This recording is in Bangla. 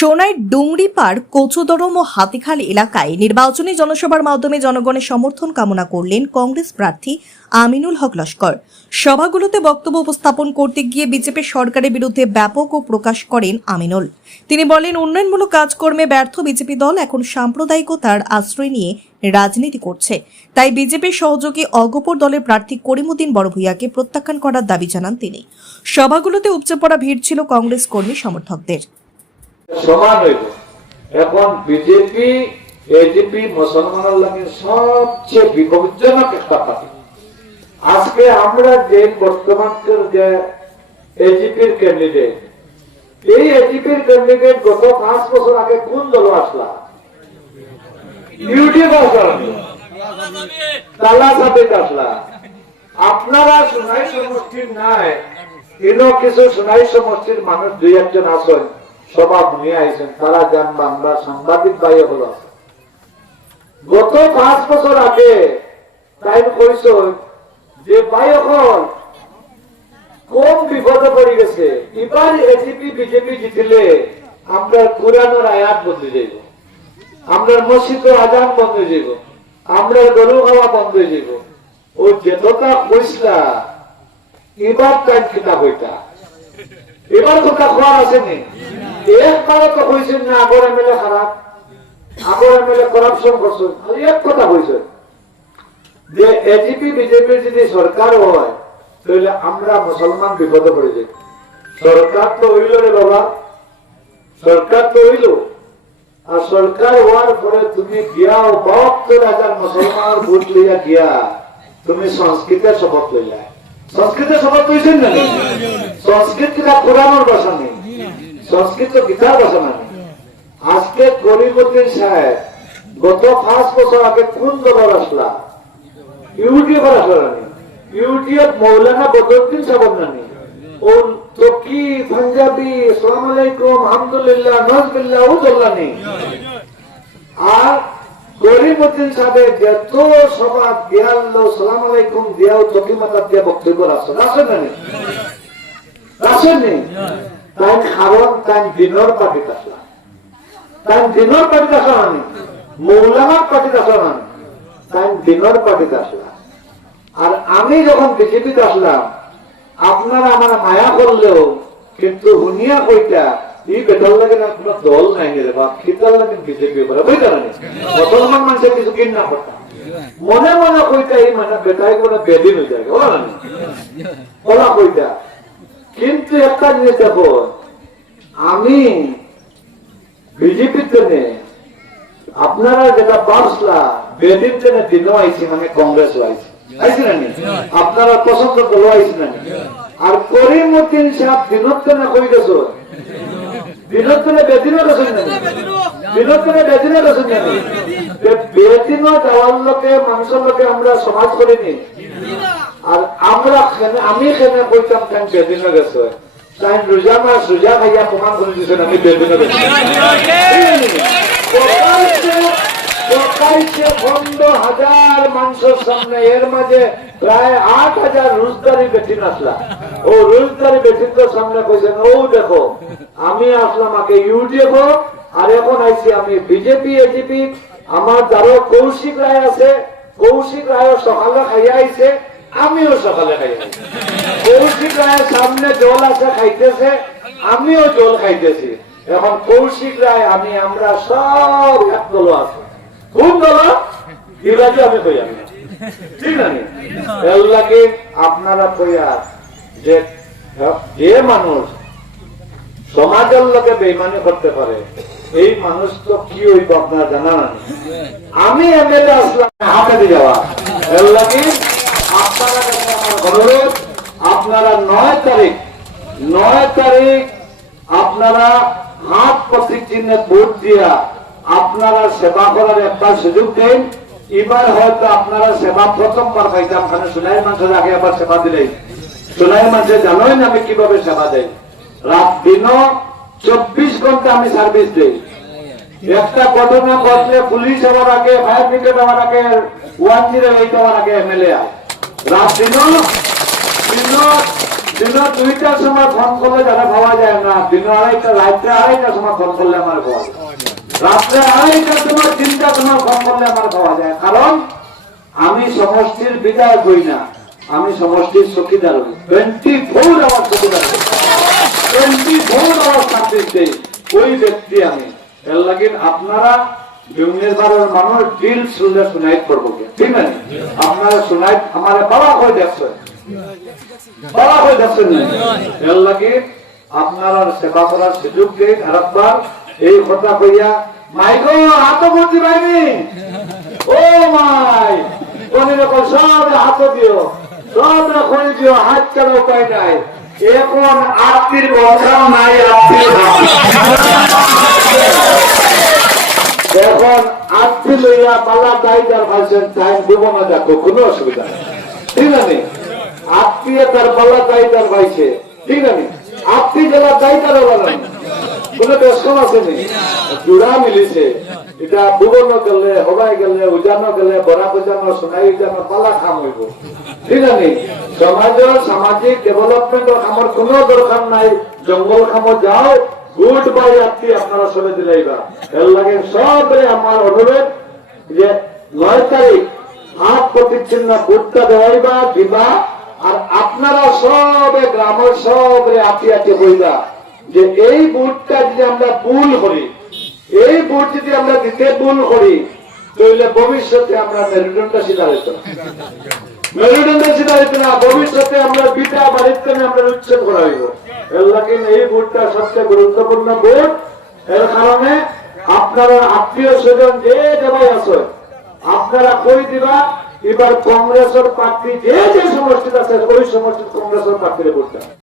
সোনাই ডুংরিপাড় কোচুদরম ও হাতিখাল এলাকায় নির্বাচনী জনসভার মাধ্যমে জনগণের সমর্থন কামনা করলেন কংগ্রেস প্রার্থী আমিনুল হক লস্কর। সভাগুলোতে বক্তব্য উপস্থাপন করতে গিয়ে বিজেপি সরকারের বিরুদ্ধে ব্যাপক ও প্রকাশ করেন আমিনুল। তিনি বলেন, উন্নয়নমূলক কাজকর্মে ব্যর্থ বিজেপি দল এখন সাম্প্রদায়িকতার আশ্রয় নিয়ে রাজনীতি করছে। তাই বিজেপির সহযোগী অগপর দলের প্রার্থী করিমউদ্দিন বড়ভূইয়াকে প্রত্যাখ্যান করার দাবি জানান তিনি। সভাগুলোতে উপচে পড়া ভিড় ছিল কংগ্রেস কর্মী সমর্থকদের। সমান হইব। এখন বিজেপি এজিপি মুসলমানের লাগে সবচেয়ে বিপজ্জনক একটা পার্টি। আজকে আমরা যে বর্তমানের যে এজিপির ক্যান্ডিডেট, এই এজিপির ক্যান্ডিডেট গত 5 বছর আগে কোন দল আসলা? ইউটিউব আসলা, তালা সাবেক আসলা। আপনারা সোনাই সমষ্টির নাই, কিন্তু কিছু সোনাই সমষ্টির মানুষ 2-1 আছেন, সভা নিয়ে আইছেন, তারা জানবা আমরা সাংবাদিক ভাই হল। গত 5 বছর আগে তাই কইস যে ভাই হল কোন বিপদে পড়ে গেছে। এবার এজিপি বিজেপি জিতলে আমরা কোরআনের আয়াত বদলে যাইব, আমরা মসজিদ আজান বন্ধ হয়ে যাইব, আমরা গরু খাওয়া বন্ধ হয়ে যাইব। ও যেটা কইসলা এবার তাই কিতাব হইতা, এবার কথা খোয়ার আসেনি। একবারও তো কইছেন না আগর এমএলএ খারাপ, আগর এমএলএ করাপশন করছেন। এক কথা কইছেন যে এজিপি বিজেপির যদি সরকার হয় তাহলে আমরা মুসলমান বিপদে পড়ে যাই। সরকার তো হইল রে বাবা, সরকার তো হইল। আর সরকার হওয়ার পরে তুমি গিয়াও 72,000 মুসলমান ভোট লইয়া গিয়া তুমি সংস্কৃতের শপথ লইলা। সংস্কৃতের শপথ লইছেন না? সংস্কৃত কিনা কোরআনের ভাষা নেই, সংস্কৃত গীতার ভাষা নেই। আজকে করিমউদ্দিন সাহেব গত 5 বছর আগে কোন দলের আসলা? ইউটিউব আসলা নানি? ইউটিউব মৌলানা বদরুদ্দিন সাহেব নানি? ও তোকি পাঞ্জাবি আসসালামু আলাইকুম আলহামদুলিল্লাহ নজবিল্লাহ ও দল্লানি। আর করিমউদ্দিন সাহেব যত সভা দিয়াল্লো সালাম আলাইকুম দিয়াও তোকি মাতা দিয়া বক্তব্য রাখছেন, রাখছেন নানি? রাখছেন নি? তাই কারণ তাই দিনের পার্টি আসলা, তাই দিনের পার্টি আসলা নানি? মৌলানার পার্টি আসলা নানি? তাই দিনের পার্টি আসলা। আর আমি যখন বিজেপিতে আসলাম আপনারা আমার মায়া করলেও কিন্তু হুনিয়া কইটা এই বেতন লাগে না কোনো দল নাই রে বাপ, খিতাল লাগে বিজেপি করে বুঝতে পারেন। মুসলমান মানুষের কিছু কিন না করতাম মনে মনে কইটা এই মানে বেটাই করে বেদিন হয়ে যায় বলা কইটা। কিন্তু একটা জিনিস দেখো, আমি বিজেপির জন্য আপনারা যেটা বাসলা বেদিন জন্য দিনও আইছি, মানে কংগ্রেস আইছি আইছি না, আপনারা পছন্দ দল আইছি না। আর করিমউদ্দিন সাহেব দিনত্তনে কই গেছ, দিনত্তনে বেদিনও গেছেন না, দিনত্তনে বেদিনও গেছেন না। বেদিনও যাওয়ার লোকে মানুষের লোকে আমরা সমাজ করিনি। আর আমরা আমি কেনে কইতাম কেন বেদিনও গেছে, তাই রোজা মাস রোজা খাইয়া প্রমাণ করে দিচ্ছেন আমি বেদিনও গেছি। 15,000 মানুষের সামনে এর মাঝে প্রায় 8,000 রোজদারি বেটিন আসলা। ও রোজদারি বেটিনদের সামনে কইছেন ও দেখো আমি আসলাম আগে ইউটিউব আর এখন আইছি আমি বিজেপি এজিপি। আমার যারও কৌশিক রায় আছে, কৌশিক রায় সকালে খাইয়া আইছে, আমিও সকালে খাইয়া আইছি। কৌশিক রায়ের সামনে জল আছে খাইতেছে, আমিও জল খাইতেছি। এখন কৌশিক রায় আমি আমরা সব এক দল আছে। কোন দল? ইরাজি আমি কইয়া ঠিক আছে। এর লাগে আপনারা কইয়া যে যে মানুষ সমাজের লোকে বেইমানি করতে পারে এই মানুষ তো কি হইব আপনারা জানা না। আমি এমএলএ আসলাম হাতে দিয়ে যাওয়া। এর লাগে আপনারা আমার অনুরোধ, আপনারা 9 তারিখ আপনারা হাত প্রতীক চিহ্নে ভোট দিয়া আপনারা সেবা করার একটা সুযোগ দেন। এবার হয়তো আপনারা সেবা প্রথমবার পাইতাম, খানে সোনাই মানুষের আগে আবার সেবা দিলেই সোনাই মানুষের জানোই না আমি কিভাবে সেবা দেই। রাত দিন 24 ঘন্টা আমি সার্ভিস দেই। একটা ঘটনা ঘটলে পুলিশ হওয়ার আগে, ফায়ার ব্রিগেড হওয়ার আগে, 108 হওয়ার আগে এমএলএ রাত দিন দিন 2টার সময় ফোন করলে যারা পাওয়া যায় না, দিন রাত্রে 2:30টার সময় ফোন করলে আমার পাওয়া যায়, রাত্রে 2:30টার সময় 3টার সময় ফোন করলে আমার পাওয়া যায়। কারণ আমি সমষ্টির বিধায়ক হই না, আমি সমষ্টির চকিদার হই। 24 আওয়ার চকিদার, 24 আওয়ার সার্ভিস দেই ওই ব্যক্তি আমি। এর লাগে আপনারা ইউনিয়ন বারের মানুষ ডিল শুনলে শুনাইত করবো, ঠিক আছে? আপনারা শুনাইত আমার বাবা হয়ে যাচ্ছে, বাবা হয়ে যাচ্ছেন না। এর লাগে আপনারা সেবা করার সুযোগ দিন। আরেকবার এই কথা কইয়া মাইগো হাত ভর্তি পাইনি, ও মাই কোনে রকম সব হাত দিও, সব রকম দিও, হাত ছাড়া উপায় নাই। এখন আত্মীর বসাও নাই, আত্মীর এখন আত্মী লইয়া পালা দায়িদার ভাইছেন, টাইম দেবো না, দেখো কোনো অসুবিধা নেই, ঠিক আছে? আত্মীয় তার পালা দায়িদার ভাইছে, ঠিক আছে? আত্মীয় জেলার দায়িদার বলেন কোনো বেশন আছে নি, জোড়া মিলিছে। এটা ভুবন গেলে, হবাই গেলে, উজানো গেলে, বরাক উজানো, সোনাই উজানো, পালা খাম হইব, ঠিক আছে? সমাজের সামাজিক ডেভেলপমেন্টের আমার কোনো দরকার নাই। জঙ্গল খামো যাও, গুড বাই আত্মীয় আপনারা সবে দিলাইবা। এর লাগে সবে আমার অনুরোধ যে 9 তারিখ হাত প্রতিচ্ছিন্ন ভোটটা দেওয়াইবা দিবা। আর আপনারা সবে গ্রামের সবে আত্মীয় বইবা যে এই ভোটটা যদি আমরা ভুল করি, এই ভোট যদি আমরা দিতে ভুল করি, তাহলে ভবিষ্যতে আমরা মেরুদণ্ডটা সিধা হইত না, মেরুদণ্ড সিধা হইত না। ভবিষ্যতে আমরা বিটা বাড়িতে আমরা উচ্ছেদ করা হইব। এর লাগে এই ভোটটা সবচেয়ে গুরুত্বপূর্ণ ভোট। এর কারণে আপনারা আত্মীয় স্বজন যে জায়গায় আছে আপনারা কই দিবা। এবার কংগ্রেসের প্রার্থী যে যে সমষ্টিতে আছে ওই সমষ্টির কংগ্রেসের প্রার্থীর ভোটটা